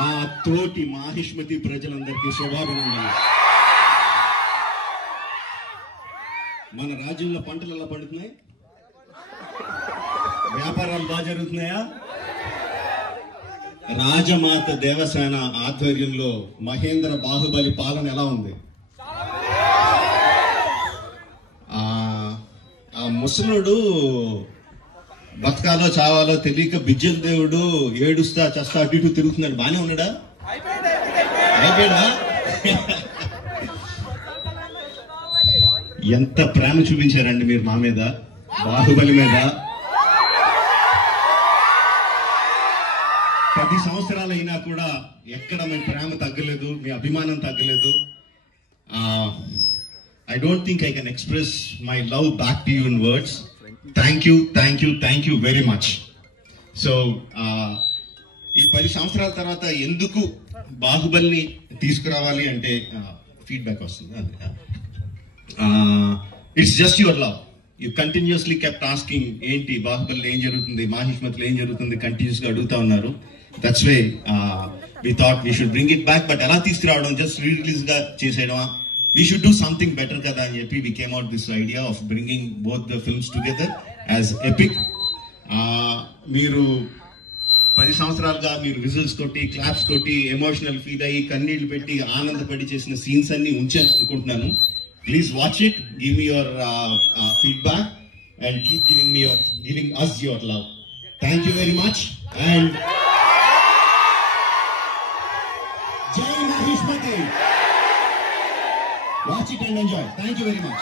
నా తోటి మాహిష్మతి ప్రజలందరికీ శుభాభినందనలు. మన రాజ్యంలో పంటలు ఎలా పండుతున్నాయి? వ్యాపారాలు బాగా జరుగుతున్నాయా? రాజమాత దేవసేన ఆధ్వర్యంలో మహేంద్ర బాహుబలి పాలన ఎలా ఉంది? ఆ ముసలుడు బతకాలో చావాలో తెలియక బిజ్జల దేవుడు ఏడుస్తా చస్తా అటు ఇటు తిరుగుతున్నాడు. బానే ఉన్నాడా? అయిపోయాడా? ఎంత ప్రేమ చూపించారండి మీరు మా మీద, బాహుబలి మీద. 10 సంవత్సరాలు అయినా కూడా ఎక్కడ మీ ప్రేమ తగ్గలేదు, మీ అభిమానం తగ్గలేదు. I don't think I can express my love back to you in words. Thank you very much. So, ఈ 10 సంవత్సరాల తర్వాత ఎందుకు బాహుబలిని తీసుకురావాలి అంటే ఫీడ్బ్యాక్ వస్తుంది. It's just your love. You continuously kept asking ఏంటి బాహుబలిలో ఏం జరుగుతుంది, మాహిష్మతిలో ఏం జరుగుతుంది, కంటిన్యూస్ గా అడుగుతా ఉన్నారు. That's way we thought we should bring it back. But ఎలా తీసుకురావడం, జస్ట్ రిలీజ్ గా చేసేయడమా? We should do something better kada ani cheppi we came out this idea of bringing both the films together as epic. Meeru 10 సంవత్సరాలుగా మీరు whistles కొట్టి claps కొట్టి emotional feel అయ్యి కన్నీళ్లు పెట్టి ఆనందపడి చేసిన సీన్స్ అన్ని ఉంచాను అనుకుంటున్నాను. Please watch it, give me your feedback and keep giving us your love. Thank you very much and Jai Mahishmati. Watch it and enjoy. Thank you very much.